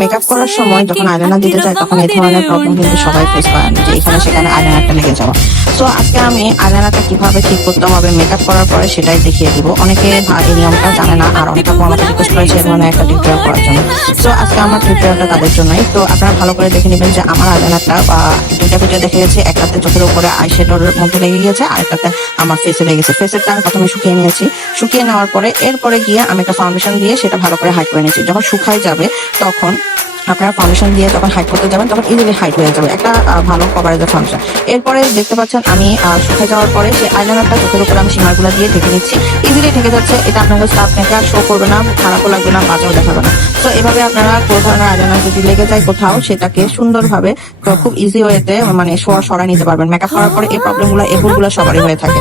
Makeup করার সময় যখন আইলাইনার দিতে যায় তখন এই ধরনের প্রবলেম কিন্তু সবাই ফেস করেন, যে এখানে সেখানে আইলাইনারটা লেগে যাওয়া। সো আজকে আমি আইলাইনারটা কিভাবে ঠিক করতে হবে মেকআপ করার পরে সেটাই দেখিয়ে দিব। অনেকে এই নিয়মটা জানে না, আর অনেকে আমাকে রিকোয়েস্ট করেছে এই ধরনের একটা টিউটোরিয়াল করার জন্য। সো আজকে আমার টিউটোরিয়ালটা তাদের জন্যই। তো আপনারা ভালো করে দেখে নেবেন যে আমার আইলাইনারটা দুইটা ভিডিও দেখে গেছি, একটাতে চোখের উপরে আইশ্যাডোর মধ্যে লেগে গিয়েছে, আর একটাতে আমার ফেসে লেগেছে। ফেসেরটা আমি প্রথমে শুকিয়ে নিয়েছি, শুকিয়ে নেওয়ার পরে এরপরে গিয়ে আমি একটা ফাউন্ডেশন দিয়ে সেটা ভালো করে হাইড করে নিয়েছি। যখন শুকায় যাবে তখন আপনারা ফাউন্ডেশন দিয়ে যখন হাইড করতে যাবেন তখন ইজিলি হাইড হয়ে যাবে, একটা ভালো কভারেজের ফাউন্ডেশন। এরপরে দেখতে পাচ্ছেন আমি শুকিয়ে যাওয়ার পরে সেই আইলাইনারটা চোখের উপরে আমি সীমাগুলো দিয়ে ঢেকে নিচ্ছি। ইজিলি ঢেকে যাচ্ছে, এটা আপনাদের স্টাফ মেকআপ শো করবে না, খারাপও লাগবে না, বাজেও দেখাবে না। তো এভাবে আপনারা কোনো ধরনের আইলাইনার যদি লেগে যায় কোথাও, সেটাকে সুন্দরভাবে খুব ইজি ওয়েতে মানে সরাই নিতে পারবেন। মেকআপ করার পরে এই প্রবলেমগুলো, এই ভুলগুলো সবারই হয়ে থাকে।